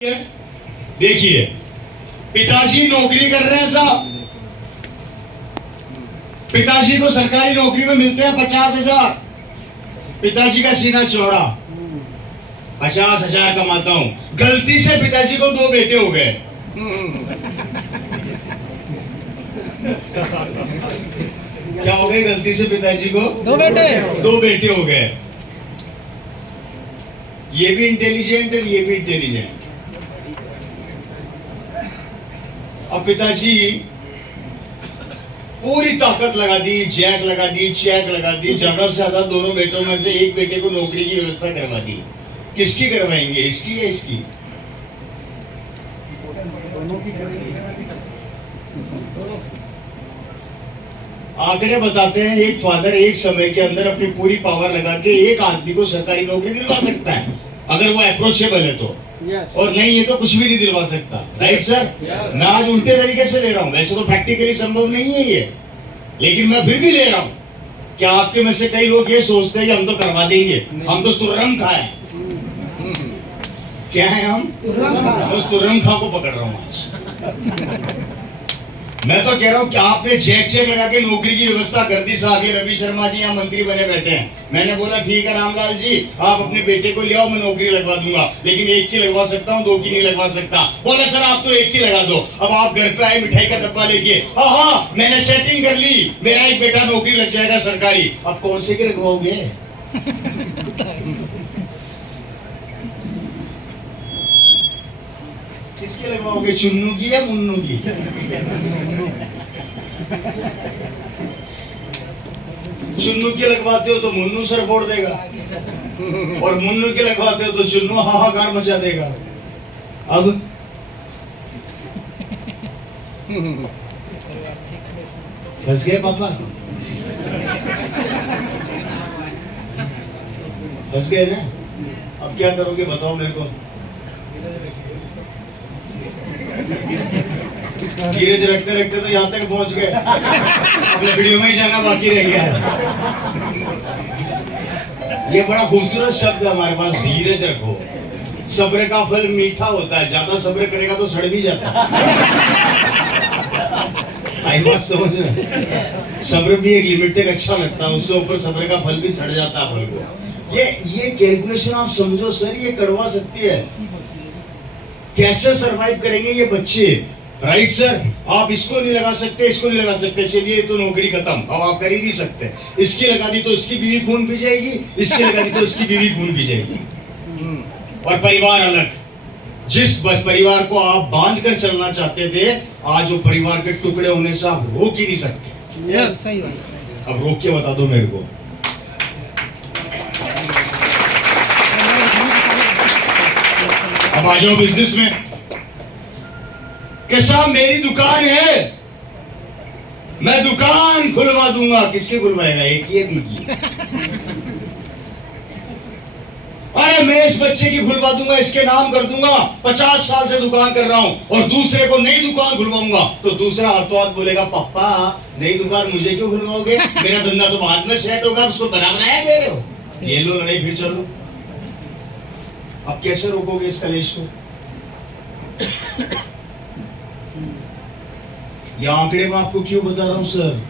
देखिए, पिताजी नौकरी कर रहे हैं साहब। पिताजी को सरकारी नौकरी में मिलते हैं 50,000। पिताजी का सीना चौड़ा, 50,000 कमाता हूं। गलती से पिताजी को 2 बेटे हो गए। क्या हो गए? गलती से पिताजी को 2 बेटे हो गए। ये भी इंटेलिजेंट है, ये भी इंटेलिजेंट। अब पिताजी पूरी ताकत लगा दी, जैक लगा दी, चेक लगा दी, ज्यादा से ज्यादा दोनों बेटों में से एक बेटे को नौकरी की व्यवस्था करवा दी। किसकी करवाएंगे, इसकी या इसकी? आंकड़े बताते हैं एक फादर एक समय के अंदर अपनी पूरी पावर लगा के एक आदमी को सरकारी नौकरी दिलवा सकता है, अगर वो अप्रोचेबल है तो। और नहीं है तो कुछ भी नहीं दिलवा सकता। Right sir? मैं आज उल्टे तरीके से ले रहा हूं, वैसे तो प्रैक्टिकली संभव नहीं है ये, लेकिन मैं फिर भी ले रहा हूं। क्या आपके में से कई लोग ये सोचते हैं कि हम तो करवा देंगे, हम तो तुर्रम खा है। क्या है हम? उस तुर्रम खा को पकड़ रहा हूं आज। मैं तो कह रहा हूं कि आपने चेक लगा के नौकरी की व्यवस्था कर दी साहब। ये रवि शर्मा जी यहाँ मंत्री बने बैठे हैं। मैंने बोला ठीक है रामलाल जी, आप अपने बेटे को ले आओ, मैं नौकरी लगवा दूंगा, लेकिन 1 की लगवा सकता हूँ, 2 की नहीं लगवा सकता। बोले सर आप तो 1 की लगा दो। अब आप घर पे आए मिठाई का डब्बा लेके, हाँ मैंने सेटिंग कर ली, मेरा एक बेटा नौकरी लग जाएगा सरकारी। अब कौन से के लगवाओगे? किसके लगवाओगे, चुन्नू की या मुन्नू की? चुन्नू के लगवाते हो तो मुन्नू सर फोड़ देगा, और मुन्नू के लगवाते हो तो चुन्नू हाहाकार मचा देगा। अब फंस गए पापा, फंस गए ना? अब क्या करोगे बताओ मेरे को। धीरज रखते रखते तो यहाँ तक पहुंच गए, अब लकड़ियों में ही जाना बाकी रह गया है। ये बड़ा खूबसूरत शब्द है हमारे पास, धीरज रखो। सब्र का फल मीठा होता है, ज्यादा सब्र करेगा तो सड़ भी जाता है। आई बात समझ रहे? सब्र भी एक लिमिट तक अच्छा लगता है, उससे ऊपर सब्र का फल भी सड़ जाता है फल को। ये कैलकुलेशन आप समझो सर, ये कड़वा सत्य है। कैसे सरवाइव करेंगे ये बच्चे? Right sir? आप इसको नहीं लगा सकते, इसको नहीं लगा सकते, चलिए तो नौकरी खत्म, अब आप कर ही नहीं सकते। इसकी लगा दी तो इसकी बीवी खून पी जाएगी, इसकी लगा दी तो इसकी बीवी खून पी जाएगी, और परिवार अलग। जिस परिवार को आप बांध कर चलना चाहते थे, आज वो परिवार के टुकड़े होने से आप रोक ही नहीं सकते। सही बात। अब रोक के बता दो मेरे को। अब आ जाओ बिजनेस में कि साहब मेरी दुकान है, मैं दुकान खुलवा दूंगा। किसके खुलवाएगा? एक ही की। अरे मैं इस बच्चे की खुलवा दूंगा, इसके नाम कर दूंगा, 50 साल से दुकान कर रहा हूं, और दूसरे को नई दुकान खुलवाऊंगा। तो दूसरा हाथों हाथ बोलेगा पापा नई दुकान मुझे क्यों खुलवाओगे, मेरा धंधा तो बाद में सेट होगा, उसको बनाया दे रहे हो। ये लो लड़ाई फिर चलो। अब कैसे रोकोगे इस कलेश को? ये आंकड़े में आपको क्यों बता रहा हूं सर?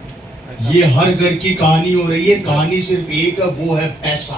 ये हर घर की कहानी हो रही है। कहानी सिर्फ एक है, वो है पैसा।